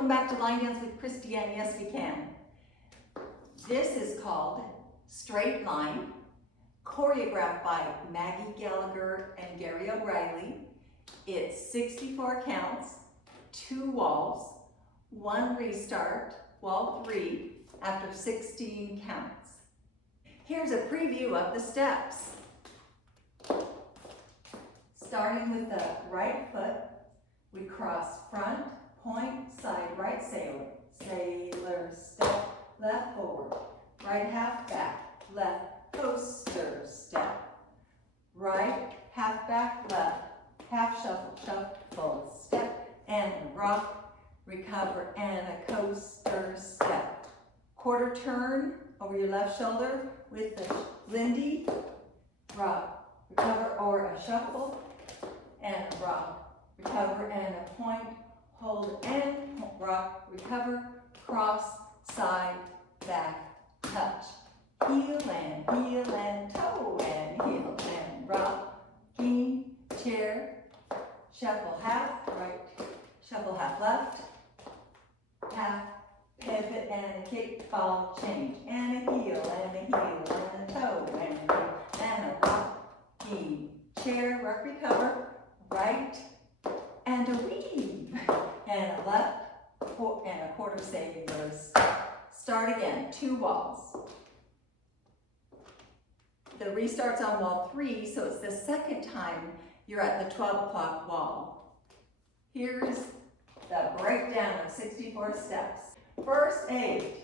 welcome back to Line Dance with Christy and Yes We Can. This is called Straight Line, choreographed by Maggie Gallagher and Gary O'Reilly. It's 64 counts, 2 walls, 1 restart, wall 3, after 16 counts. Here's a preview of the steps. Starting with the right foot, we cross front, point, side, right sailor, sailor, step, left forward, right half back, left coaster step, right half back, left half shuffle, shuffle, step, and rock, recover, and a coaster step. Quarter turn over your left shoulder with the Lindy, rock, recover, or a shuffle, and a rock, recover, and a point, hold, and rock, recover, cross, side, back, touch, heel and toe and heel and rock, key, chair, shuffle half right, shuffle half left, half, pivot, and a kick, ball, change, and a heel and a toe and a heel and a rock, key, chair, rock, recover, right, and a weave, and a left, and a quarter sailors. Start again, 2 walls. The restart's on wall 3, so it's the second time you're at the 12 o'clock wall. Here's the breakdown of 64 steps. First 8,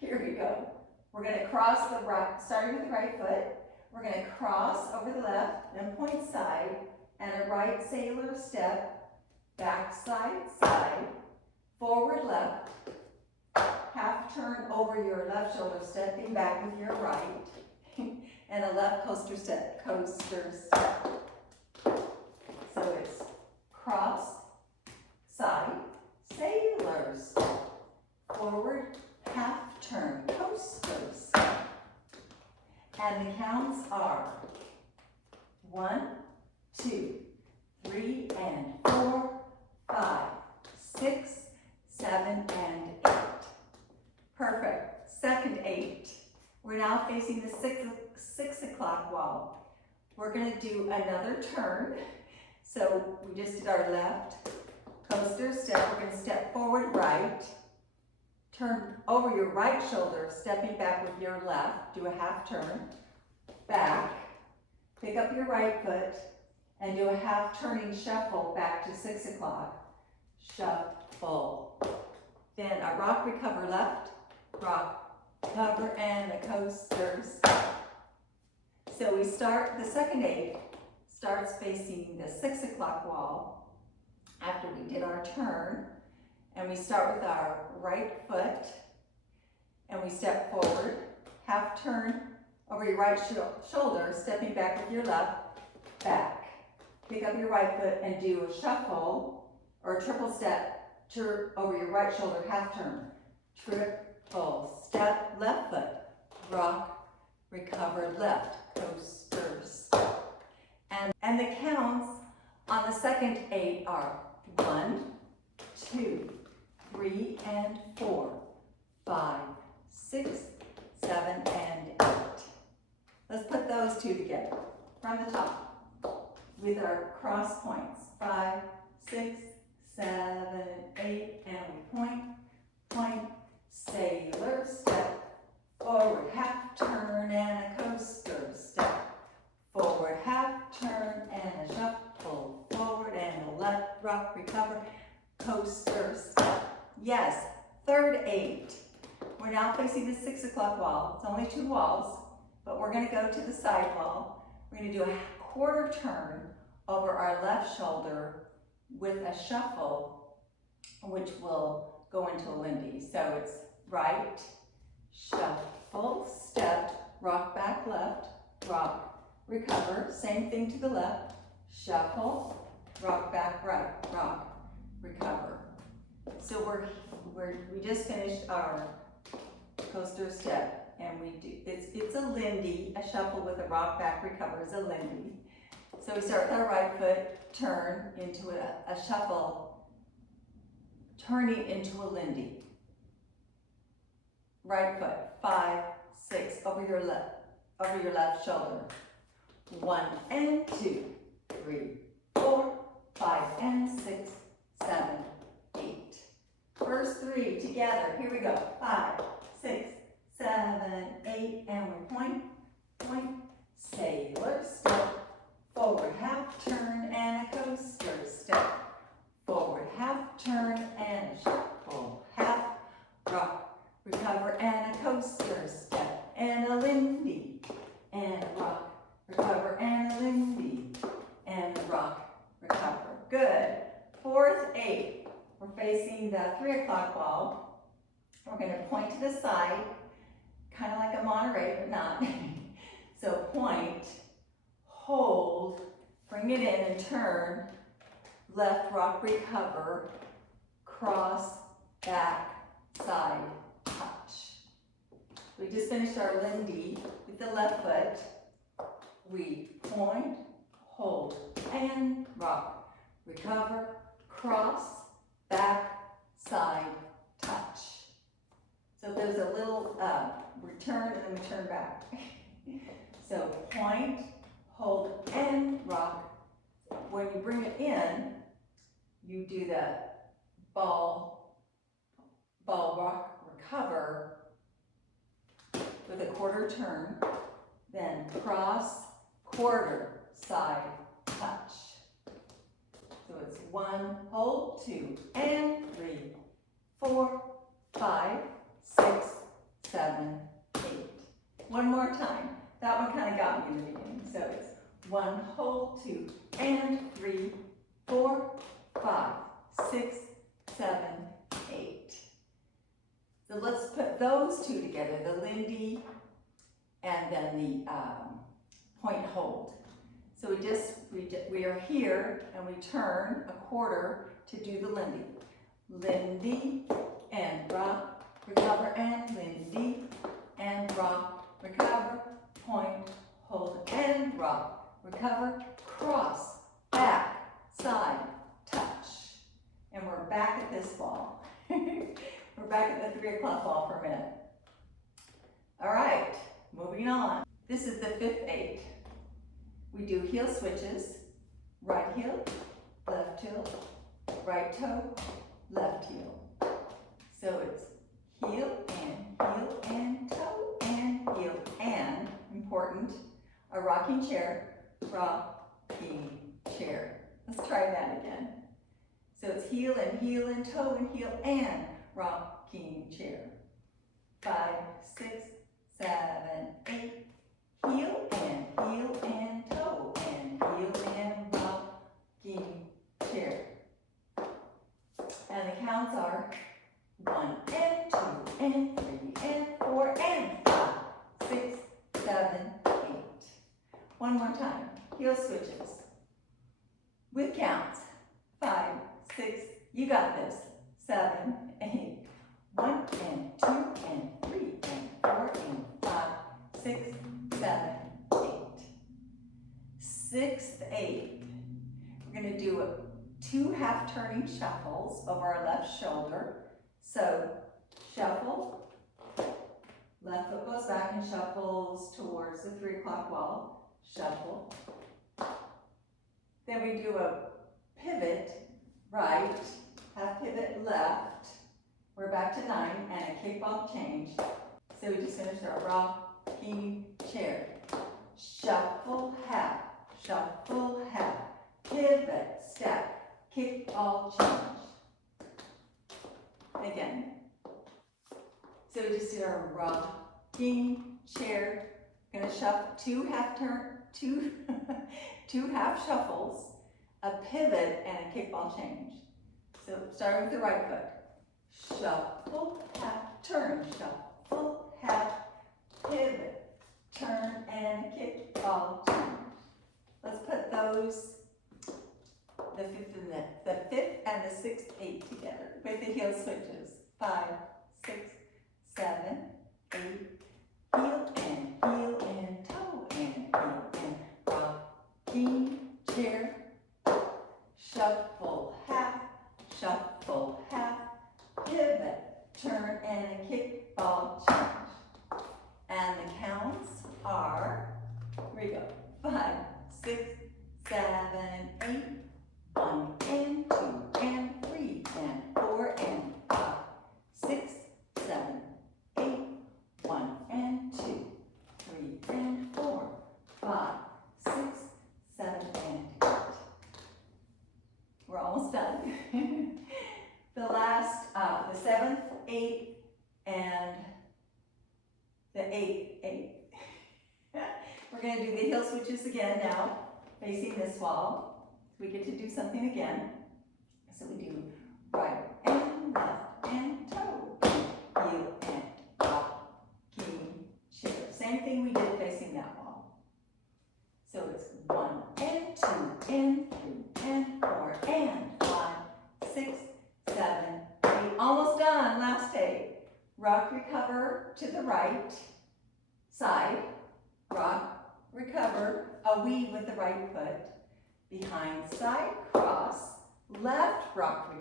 here we go. We're gonna cross the right, starting with the right foot, we're gonna cross over the left, then point side, and a right sailor step, back side, side, forward left, half turn over your left shoulder, stepping back with your right, and a left coaster step, So it's cross, side, sailor step, forward, half turn, coaster step. And the counts are 1, 2, 3, and 4, 5, 6, 7, and 8. Perfect. Second 8. We're now facing the 6 o'clock wall. We're going to do another turn. So we just did our left coaster step. We're going to step forward right, turn over your right shoulder, stepping back with your left, do a half turn, back, pick up your right foot, and do a half turning shuffle back to 6 o'clock. Shuffle. Then a rock, recover left, rock, recover, and a coaster step. So we start, the second 8 starts facing the 6 o'clock wall after we did our turn. And we start with our right foot, and we step forward, half turn over your right shoulder, stepping back with your left, back. Pick up your right foot and do a shuffle or a triple step over your right shoulder, half turn. Triple step, left foot, rock, recover, left, coaster step. And the counts on the second 8 are 1, 2, 3, and 4, 5, 6, 7, and 8. Let's put those 2 together from the top with our cross points. 5, 6, 7, 8, and we point, point, sailor step, forward half turn and a coaster step, forward half turn and a shuffle, forward and a left rock, recover, coaster step. Yes, third 8. We're now facing the 6 o'clock wall. It's only 2 walls, but we're going to go to the side wall. We're going to do a quarter turn over our left shoulder with a shuffle, which will go into a Lindy. So it's right, shuffle, step, rock back left, rock, recover, same thing to the left, shuffle, rock back right, rock, recover. So we just finished our coaster step, and we do, it's a Lindy, a shuffle with a rock back recover is a Lindy. So we start with our right foot, turn into a shuffle, turning into a Lindy. Right foot, 5, 6, over your left shoulder. 1 and 2, 3, 4, 5 and 6, 7, 8. First 3 together. Here we go. 5, 6, 7, 8, and we point, point, sailor step, forward half turn and a coaster step, forward half turn and a shuffle, half rock, recover and a coaster step, and a Lindy, and a rock, recover and a Lindy, and a rock, recover. Good. 4th, 8. We're facing the 3 o'clock wall. We're going to point to the side, kind of like a Monterey, but not. So point, hold, bring it in and turn, left rock, recover, cross, back, side, touch. We just finished our Lindy with the left foot. We point, hold, and rock, recover, cross, back, side, touch. So there's a little return and then we turn back. So point, hold, and rock. When you bring it in, you do the ball, rock, recover with a quarter turn, then cross, quarter, side, touch. So it's 1, hold, 2, and 3, 4, 5, 6, 7, 8. One more time. That one kind of got me in the beginning. So it's 1, hold, 2, and 3, 4, 5, 6, 7, 8. So let's put those two together, the Lindy and then the point hold. So we are here and we turn a quarter to do the Lindy. Lindy and rock, recover, and Lindy and rock, recover, point, hold, and rock, recover, cross, back, side, touch. And we're back at this ball. We're back at the 3 o'clock ball for a minute. All right, moving on. This is the 5th 8. We do heel switches, right heel, left heel, right toe, left heel. So it's heel and toe and heel and, important, a rocking chair, rocking chair. Let's try that again. So it's heel and toe and heel and rocking chair. 5, 6, 7, 8. Heel and toe and heel and rocking chair. And the counts are 1 and 2 and 3 and 4 and 5, 6, 7, 8. One more time. Heel switches. With counts. 5, 6, you got this. 7, 8. 1 and 2 and 3 and 4 and 5, 6, 7, 8. 6th, 8. We're going to do 2 half-turning shuffles over our left shoulder. So, shuffle, left foot goes back and shuffles towards the 3 o'clock wall. Shuffle. Then we do a pivot, right, half pivot left. We're back to 9 and a kickball change. So we just finished our rocking chair. Shuffle half, pivot, step, kickball change. Again. So we just did our rocking chair. We're gonna shuffle 2 half turn, 2 half shuffles, a pivot, and a kickball change. So starting with the right foot. Shuffle, half, turn, shuffle, half, pivot, turn, and a kickball change. Let's put those, the 5th and the 6th 8 together with the heel switches. 5, 6, 7, 8, heel and toe and heel and rocking chair. Shuffle half, turn, and a kickball change. And the counts are, here we go, 5, 6, 7, 8, 1 and 2 and 3 and 4 and 5, 6, 7, 8, 1 and 2, 3 and 4, 5, 6, 7 and 8. We're almost done. The last, the 7th, 8th, and the 8th. We're going to do the heel switches again now, facing this wall. We get to do something again. So we do right and left and toe, heel and rocking chair. Same thing we did facing that wall. So it's 1 and 2 and 3 and 4 and 5, 6, 7, 8. Almost done. Last 8. Rock, recover to the right side. Rock, recover, a weave with the right foot. Behind side cross, left rock,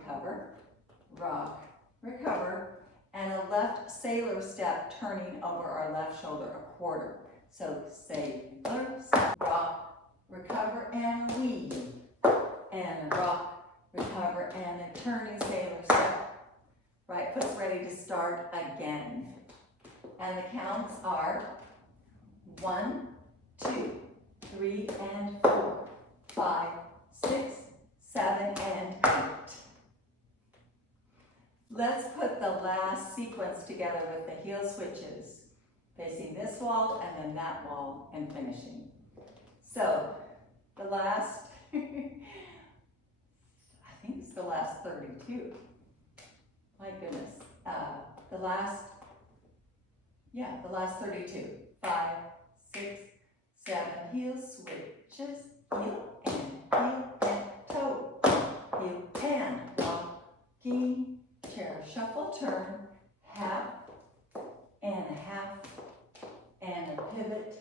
recover, and a left sailor step turning over our left shoulder a quarter. So sailor, rock, recover, and weave, and a rock, recover, and a turning sailor step. Right foot's ready to start again. And the counts are 1, 2, 3, and 4, 5, 6, 7, and 8. Let's put the last sequence together with the heel switches, facing this wall and then that wall and finishing. So the last, I think it's the last 32. My goodness. The last 32. 5, 6, 7, heel switches, heel and toe, heel and rocking chair, shuffle, turn, half and a half, and a pivot,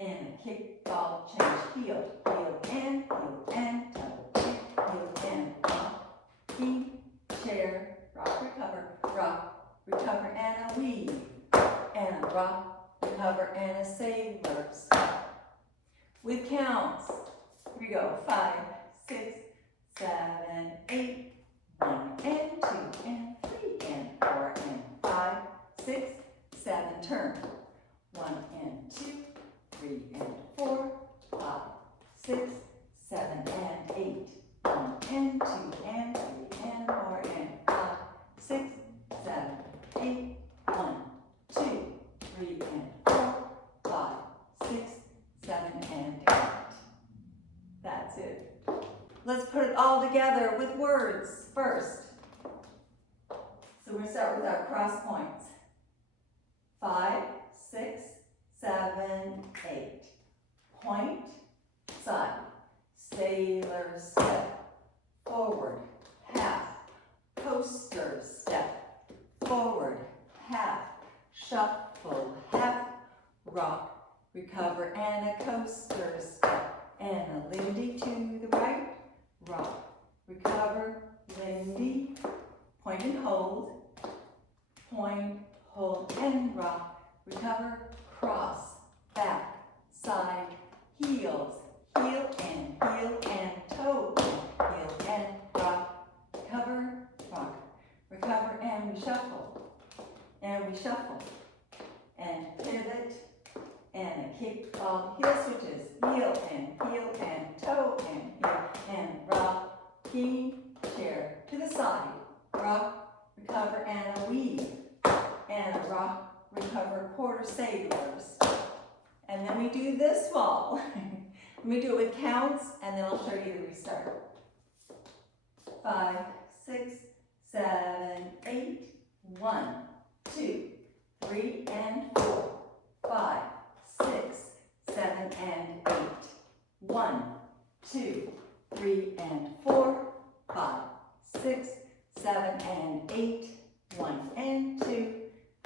and a kickball change, heel and toe, heel and rocking chair, rock, recover, and a weave, and a rock, recover, and a sailor step. With counts, here we go, 5, 6, 7, 8, 1 and 2 and 3 and 4 and 5, 6, 7, turn. 1 and 2, 3 and 4, 5, 6, 7 and 8. 1 and 2 and 3 and 4 and 5, 6, 7, 8. 1, 2, 3 and 4, 5, 6, 7 and 8. That's it. Let's put it all together with words first. So we're going to start with our cross points. 5, 6, 7, 8. Point, side, sailor step, forward, half, coaster step, forward, half, shuffle, half, rock, recover, and a coaster step, and a Lindy to the right, rock, recover, Lindy, point and hold, and rock, recover, cross, back, side, heels, heel and toe, heel and rock, recover, and we shuffle, and pivot, and a kickball, heel switches, heel and toe, and heel and rocking chair to the side, rock, recover, and a weave, and a rock, recover, quarter sailors. And then we do this wall. We do it with counts, and then I'll show you the restart. 5, 6, 7, 8, 1, 2, 3, and 4, 5, 6, 7, and 8. 1, 2, 3, and 4, 5, 6, 7, and 8. 1 and 2,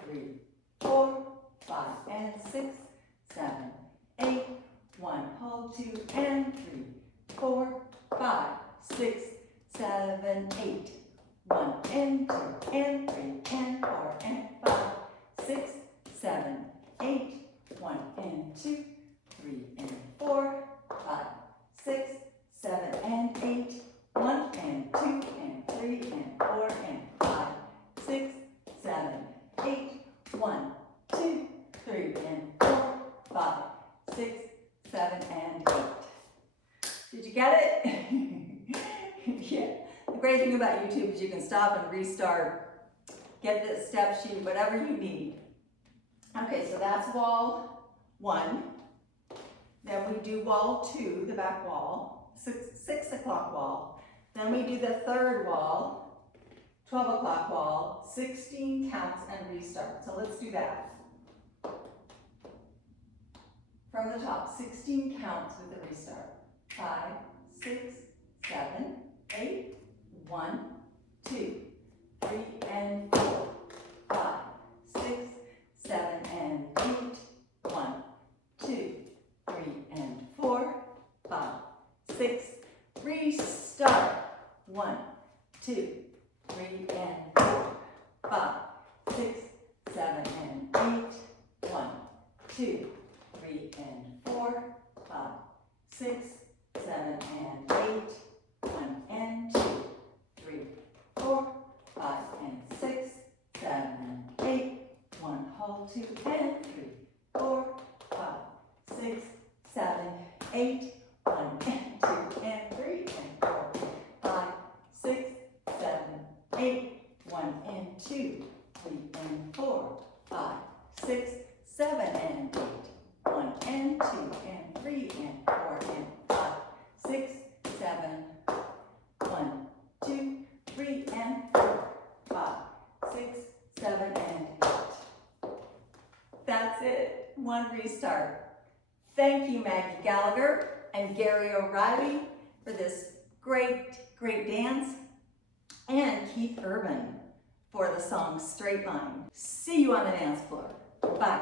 3, 4, 5, and 6, 7, 8. 1, hold, 2, and 3, 4, 5, 6, 7, 8. 1 and 2 and 3 and 4 and 5, 6, 7, 8, 1 and 2, 3 and 4, 5, 6, 7 and 8, 1 and 2 and 3 and 4 and 5, 6, 7, 8, 1, 2, 3 and 4, 5, 6, 7 and 8. Did you get it? Yeah. The great thing about YouTube is you can stop and restart, get the step sheet, whatever you need. Okay, so that's wall 1. Then we do wall 2, the back wall, 6 o'clock wall. Then we do the third wall, 12 o'clock wall, 16 counts and restart. So let's do that. From the top, 16 counts with the restart. 5, 6, 7, 8, 1, 2, 3 and 4, 5, 6, 7 and 8, 1, 2, 3 and 4, 5, 6, restart. 1, 2, 3 and 4, 5, 6, 7 and 8, 1, 2, 3 and 4, 5, 6, 7 and 8, 1 and 2, 3, 4, 5 and 6, 7 and 8, 1, hold 2 and 3, 4, 5, 6, 7, 8, 1 and 2 and 3 and 4, 5, 6, 7, 8, 1 and 2, 3 and 4, 5, 6, 7 and 8, 1 and 2 and 3 and 4 and 5, 6, 7, 1, 2, 3 and 4, 5, 6, 7 and 8. That's it. 1 restart. Thank you, Maggie Gallagher and Gary O'Reilly, for this great dance, and Keith Urban for the song Straight Line. See you on the dance floor. Bye.